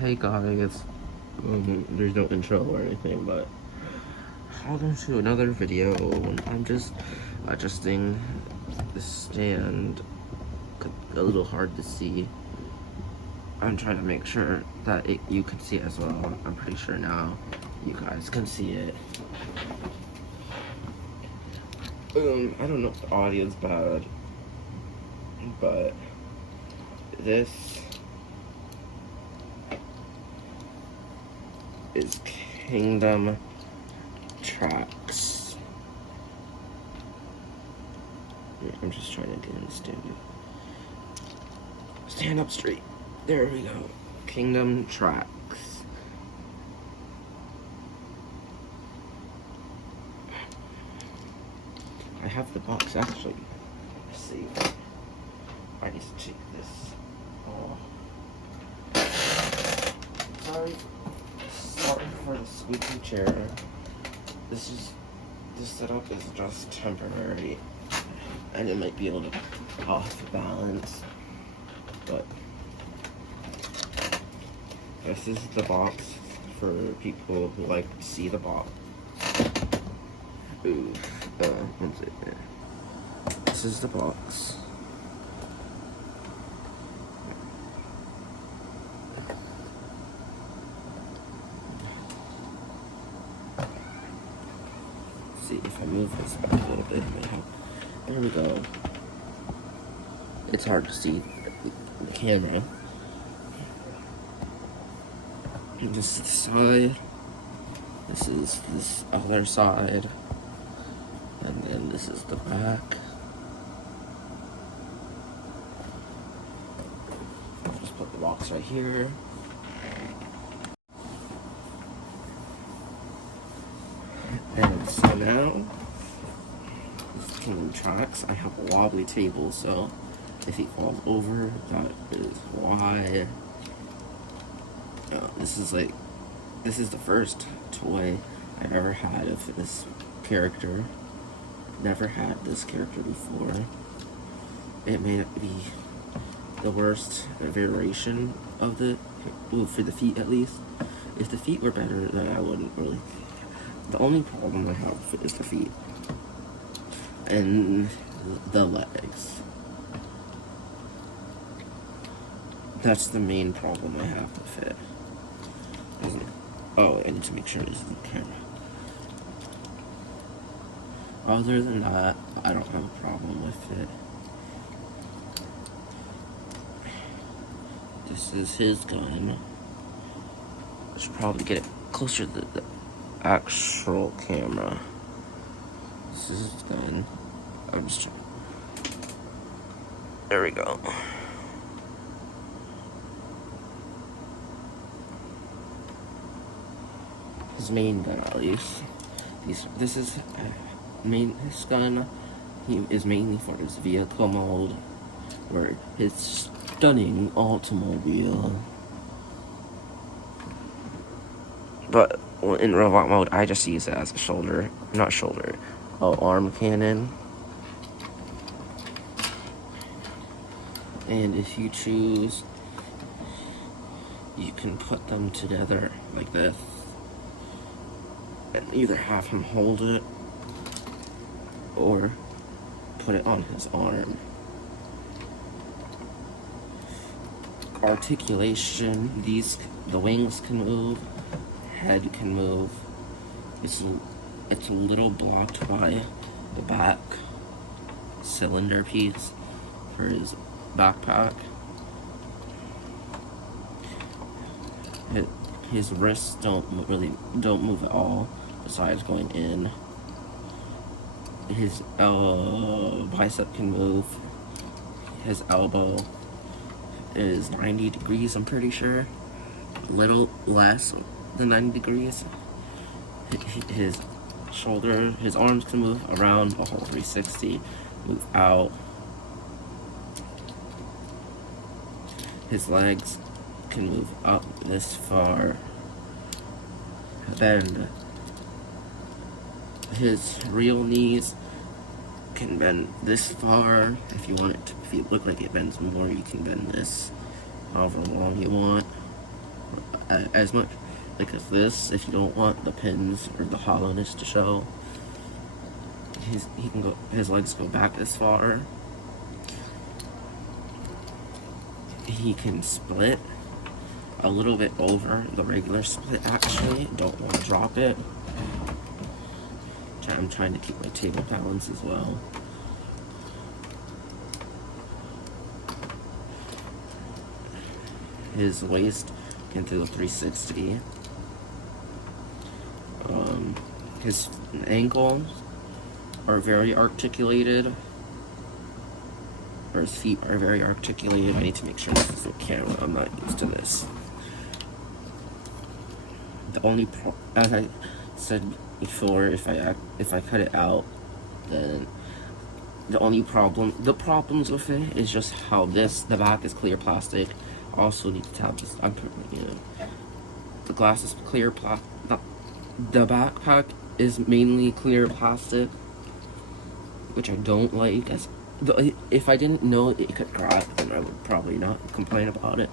Hey guys, there's no intro or anything, but welcome to another video. I'm just adjusting the stand, a little hard to see. I'm trying to make sure that you can see it as well. I'm pretty sure now you guys can see it. I don't know if the audio's bad, but this is Kingdom Tracks. I'm just trying to get in the stand. Stand up straight. There we go. Kingdom Tracks. I have the box actually. Let's see. I need to take this off. Sorry for the squeaky chair. This setup is just temporary, and it might be a little off balance, but this is the box for people who like to see the box. Ooh, one second. This is the box. See if I move this back a little bit, it might help. There we go. It's hard to see the camera. And this is the side. This is this other side. And then this is the back. Just put the box right here. And so now, this Kingdom Tracks. I have a wobbly table, so if he falls over, that is why. This is the first toy I've ever had of this character. Never had this character before. It may not be the worst variation of for the feet at least. If the feet were better, then I wouldn't really. The only problem I have is the feet and the legs. That's the main problem I have with it. Oh, I need to make sure this is the camera. Other than that, I don't have a problem with it. This is his gun. I should probably get it closer to the actual camera. This is his gun. I'm just trying. There we go. His main gun, at least. This is his gun. He is mainly for his vehicle mode, or his stunning automobile. But in robot mode, I just use it as a arm cannon. And if you choose, you can put them together like this. And either have him hold it or put it on his arm. Articulation, the wings can move, head can move. It's a little blocked by the back cylinder piece for his backpack. His wrists don't move at all, besides going in. His bicep can move. His elbow is 90 degrees, I'm pretty sure. A little less than 90 degrees. His shoulder, his arms can move around a whole 360, move out. His legs can move up this far, bend. His real knees can bend this far. If you look like it bends more, you can bend this however long you want. as much like as this. If you don't want the pins or the hollowness to show, his legs go back as far. He can split a little bit over the regular split, actually. Don't want to drop it. I'm trying to keep my table balance as well. His waist can do a 360. His ankles are very articulated. Or his feet are very articulated. I need to make sure this is on camera. I'm not used to this. The only as I said before, if I cut it out, then the problems with it is just how the back is clear plastic. Also need to tap this. The glass is clear plastic. The backpack is mainly clear plastic, which I don't like. If I didn't know it could crack, then I would probably not complain about it.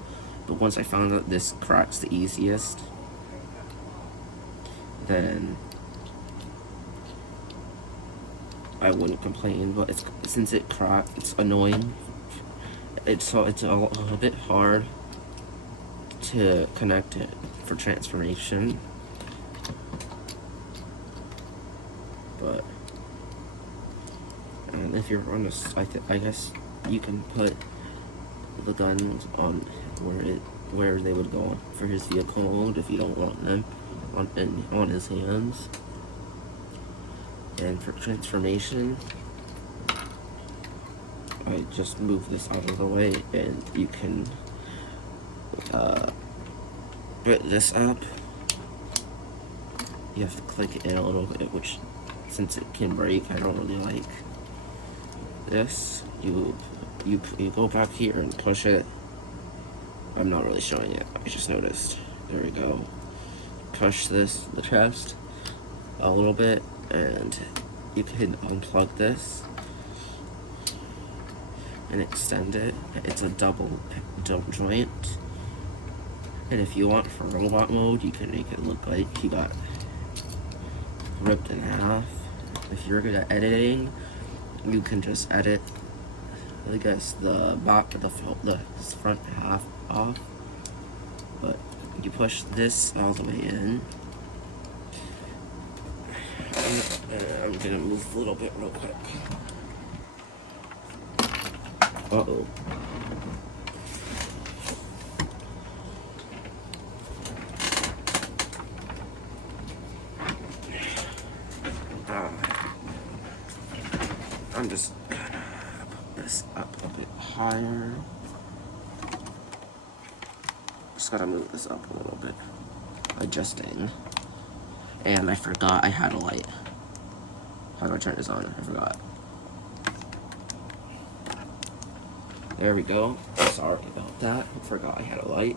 But once I found out this cracks the easiest, then I wouldn't complain. But since it cracked, it's annoying. It's a bit hard to connect it for transformation. But if you're on this, I guess you can put the guns on where they would go for his vehicle mode if you don't want them on his hands. And for transformation, I just move this out of the way, and you can put this up. You have to click it in a little bit, which, since it can break, I don't really like. This, you go back here and push it. I'm not really showing it, I just noticed. There we go. Push the chest a little bit, and you can unplug this and extend it. It's a double joint. And if you want for robot mode, you can make it look like he got ripped in half. If you're good at editing, you can just edit, I guess, the front half off. But you push this all the way in. I'm gonna move a little bit real quick. Uh-oh. I'm just gonna put this up a bit higher. Just gotta move this up a little bit. Adjusting. And I forgot I had a light. How do I turn this on? I forgot. There we go. Sorry about that. I forgot I had a light.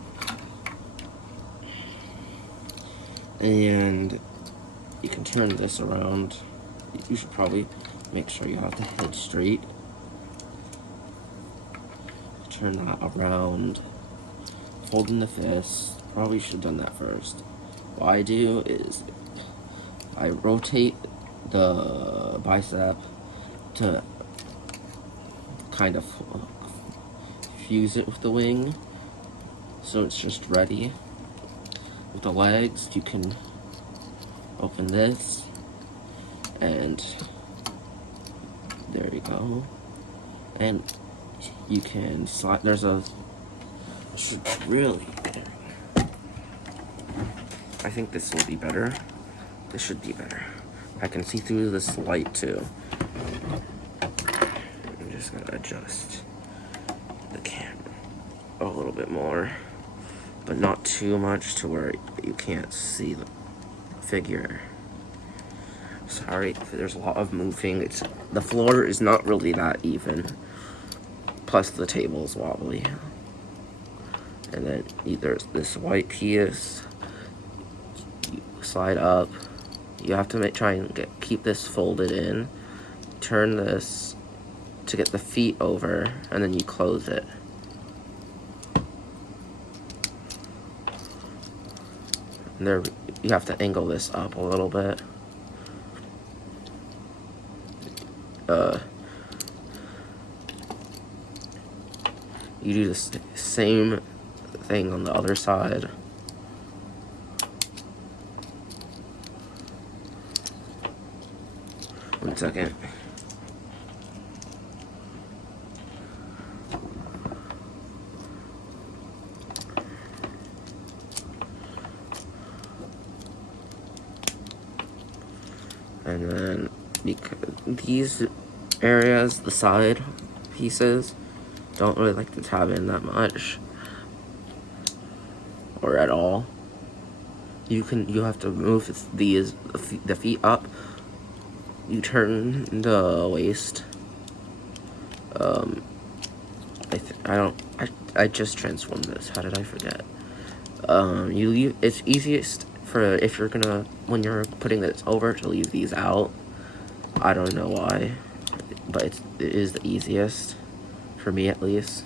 And you can turn this around. You should probably make sure you have the head straight. Turn that around. Holding the fist. Probably should have done that first. What I do is I rotate the bicep to kind of fuse it with the wing, so it's just ready. With the legs, you can open this, and there you go. And you can slide. Should really. I think this will be better. This should be better. I can see through this light too. I'm just gonna adjust the camera a little bit more, but not too much to where you can't see the figure. Sorry if there's a lot of moving. The floor is not really that even. Plus the table is wobbly. And then there's this white piece. You slide up. You have to try and keep this folded in. Turn this to get the feet over, and then you close it. there, you have to angle this up a little bit. You do the same thing on the other side. One second. And then these areas, the side pieces, don't really like to tab in that much, or at all. You have to move the feet up. You turn the waist. I just transformed this. How did I forget? It's easiest for if you're gonna, when you're putting this over, to leave these out. I don't know why, but it is the easiest for me, at least.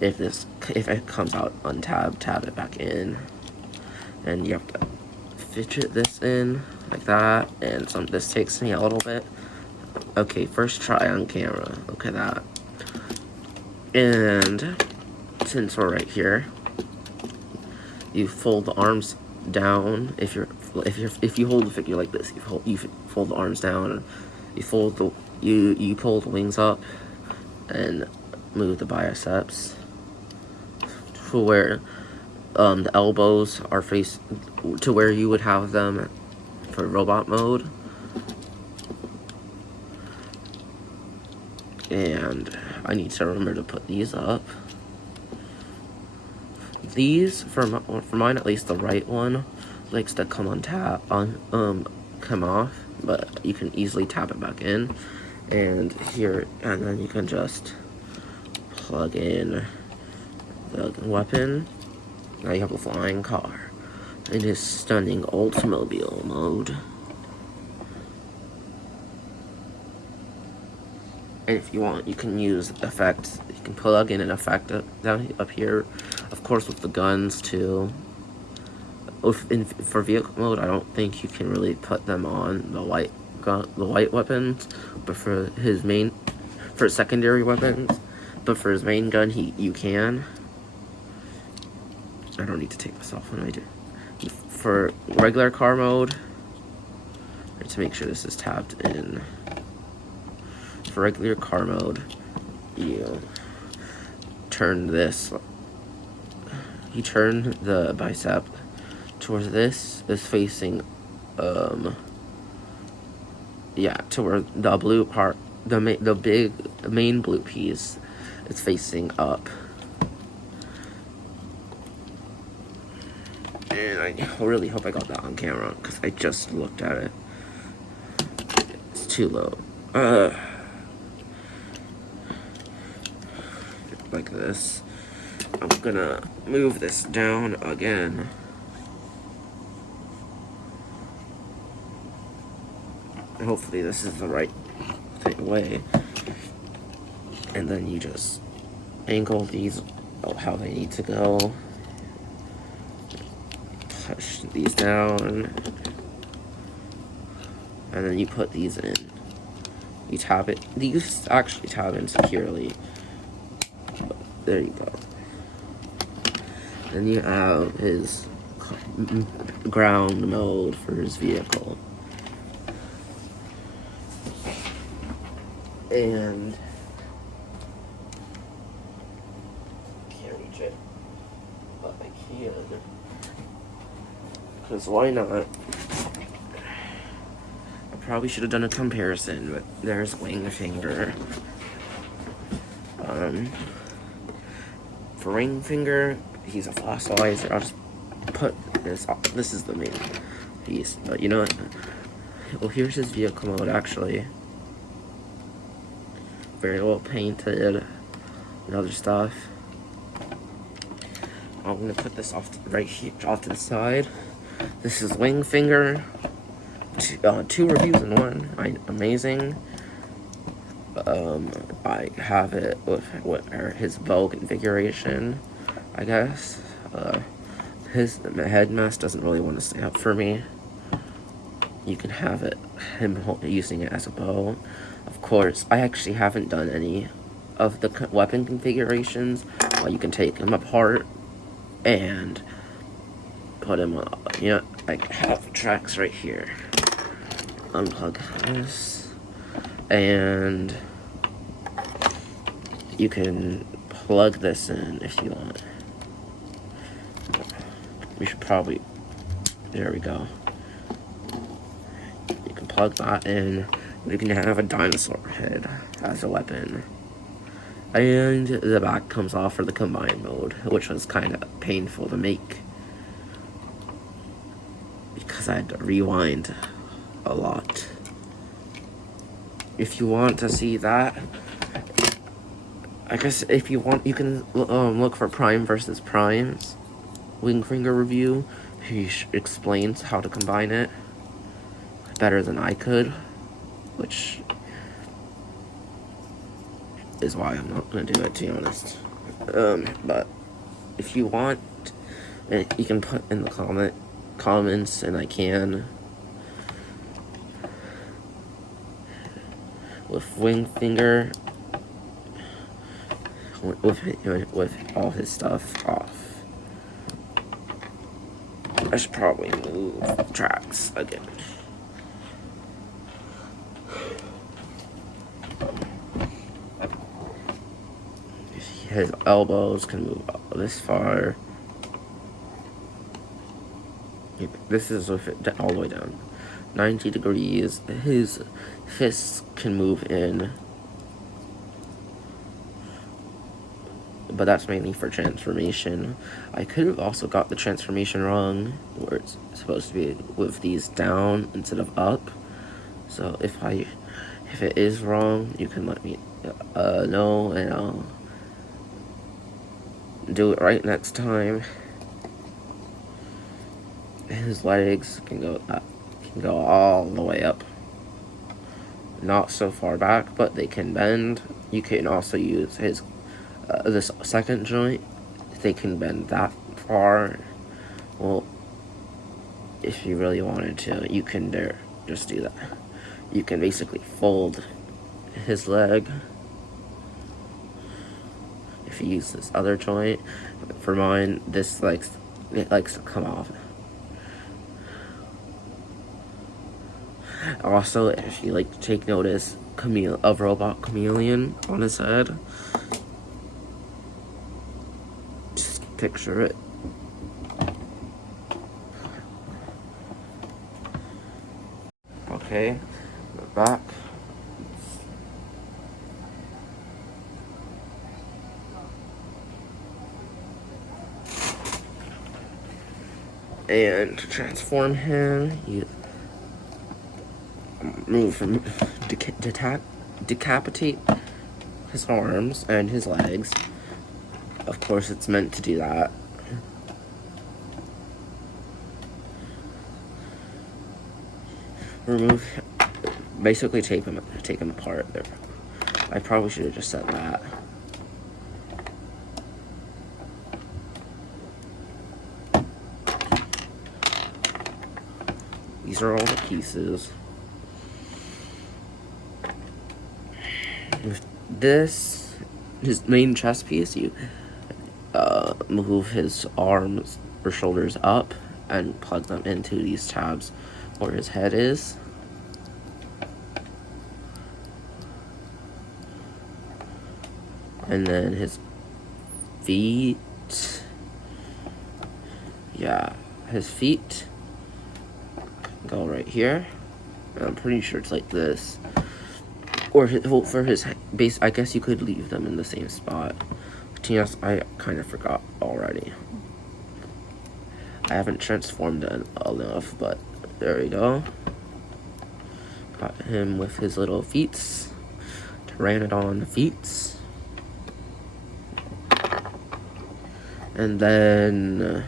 If it comes out untabbed, tab it back in, and you have to fidget this in like that. And this takes me a little bit. Okay, first try on camera. Look at that. And since we're right here, you fold the arms down. If you hold the figure like this, you fold the arms down. You fold you pull the wings up and move the biceps to where the elbows are faced to where you would have them for robot mode. And I need to remember to put these up. These, for mine at least, the right one likes to come come off, but you can easily tap it back in. And here, and then you can just plug in the weapon. Now you have a flying car in his stunning Ultimobile mode. And if you want, you can use effects. You can plug in an effect down up here, of course, with the guns too. For vehicle mode, I don't think you can really put them on the white weapons, but for secondary weapons, but for his main gun, you can. I don't need to take this off when I do. For regular car mode, to make sure this is tabbed in. For regular car mode, you turn the bicep towards this is facing, to where the blue part, the main blue piece is facing up. And I really hope I got that on camera, because I just looked at it. It's too low. Like this. I'm gonna move this down again. Hopefully this is the right way. And then you just angle these how they need to go. Push these down. And then you put these in. You tap it. These actually tab in securely. There you go. Then you have his ground mode for his vehicle. And can't reach it, but I can. Because why not? I probably should have done a comparison, but there's Wingfinger. For Wingfinger, he's a fossilizer. I'll just put this up. This is the main piece, but you know what? Well, here's his vehicle mode, actually. Very well painted and other stuff. I'm gonna put this right here, off to the side. This is Wingfinger. Two reviews in one. Amazing. I have it with his bow configuration, I guess. his head mask doesn't really want to stay up for me. You can have him using it as a bow. Of course, I actually haven't done any of the weapon configurations, but you can take him apart and put him on. I have tracks right here. Unplug this, and you can plug this in if you want. We should probably, there we go. You can plug that in. You can have a dinosaur head as a weapon. And the back comes off for the combined mode, which was kind of painful to make because I had to rewind a lot. If you want to see that, I guess if you want, you can look for Prime versus Prime's Wingfinger review. He explains how to combine it better than I could, which is why I'm not going to do it, to be honest. But if you want, you can put in the comments, and I can. With Wingfinger, with all his stuff off. I should probably move tracks again. His elbows can move this far. This is with it all the way down 90 degrees. His fists can move in, but that's mainly for transformation. I could have also got the transformation wrong, where it's supposed to be with these down instead of up. So if it is wrong, you can let me know, and I'll do it right next time. His legs can go all the way up. Not so far back, but they can bend. You can also use his this second joint. They can bend that far. Well, if you really wanted to, you can just do that. You can basically fold his leg if you use this other joint. For mine, it likes to come off. Also, if you like to take notice, of Robot Chameleon on his head. Just picture it. Okay, we're back. And to transform him, you decapitate his arms and his legs. Of course, it's meant to do that. Basically take him apart there. I probably should have just said that. These are all the pieces. With this, his main chest piece, you move his arms or shoulders up and plug them into these tabs where his head is. And then his feet. Yeah, his feet go right here. I'm pretty sure it's like this. Or for his base, I guess you could leave them in the same spot. Yes, I kind of forgot already. I haven't transformed it enough, but there we go. Got him with his little feet. Pteranodon feet. And then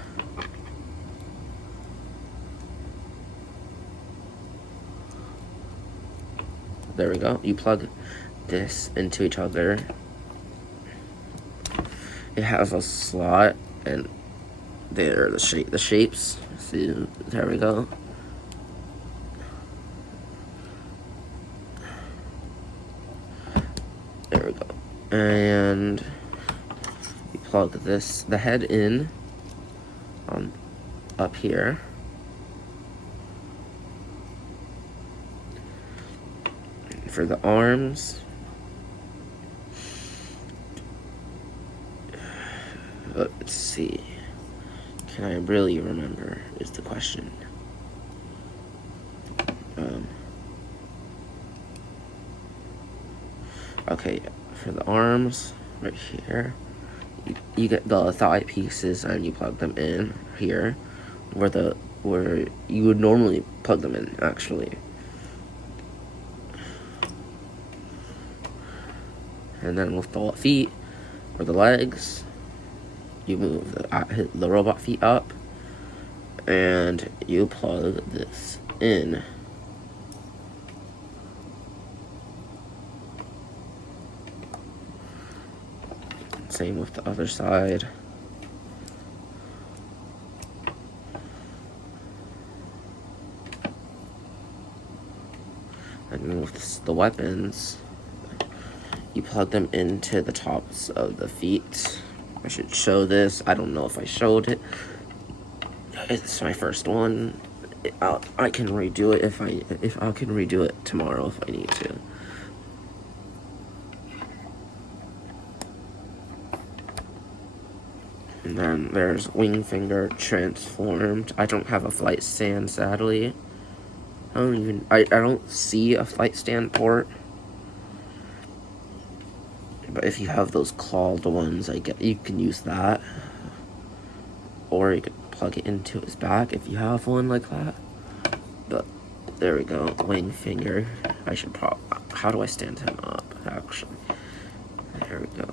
there we go. You plug this into each other. It has a slot, and there, the shapes. See, there we go. There we go. And you plug the head in on up here. For the arms, let's see. Can I really remember is the question. Okay, for the arms, right here, you get the thigh pieces and you plug them in here, where you would normally plug them in, actually. And then with the feet or the legs, you move the robot feet up, and you plug this in. Same with the other side. And with the weapons, you plug them into the tops of the feet. I should show this. I don't know if I showed it. It's my first one. I can redo it if I can redo it tomorrow if I need to. And then there's Wingfinger transformed. I don't have a flight stand, sadly. I don't see a flight stand port. But if you have those clawed ones, you can use that. Or you could plug it into his back if you have one like that. But there we go, Wingfinger. I should how do I stand him up, actually? There we go.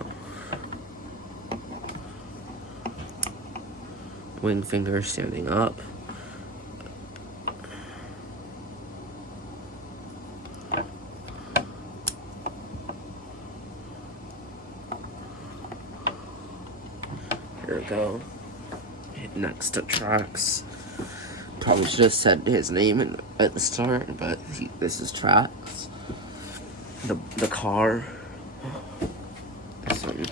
Wingfinger standing up. Here we go. Next to Trax. Probably should have said his name at the start, but this is Trax. The car. This one.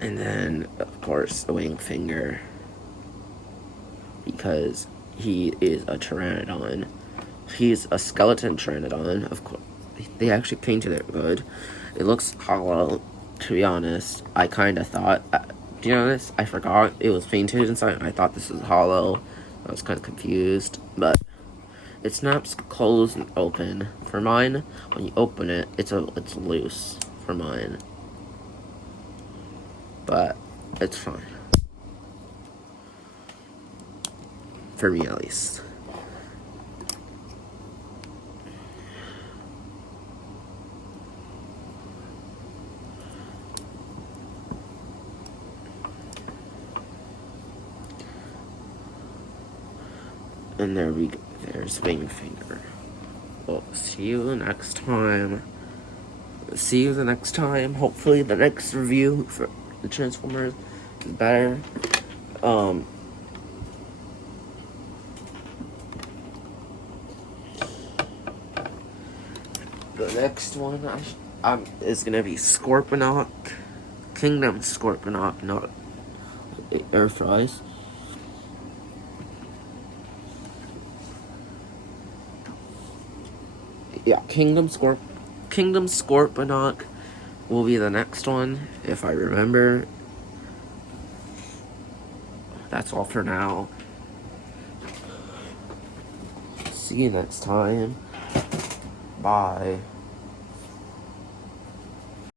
And then, of course, the Wingfinger, because he is a Pteranodon. He's a skeleton Pteranodon, of course. They actually painted it good. It looks hollow, to be honest. I kind of thought, to be honest, I forgot it was painted inside, and I thought this was hollow. I was kind of confused, but it snaps closed and open. For mine, when you open it, it's loose for mine. But it's fine. For me, at least. And there's Wingfinger. Well, see you next time. Hopefully the next review for the Transformers is better. The next one is gonna be Scorponok, Kingdom Scorponok, not Earthrise. Yeah, Kingdom Scorponok will be the next one, if I remember. That's all for now. See you next time. Bye.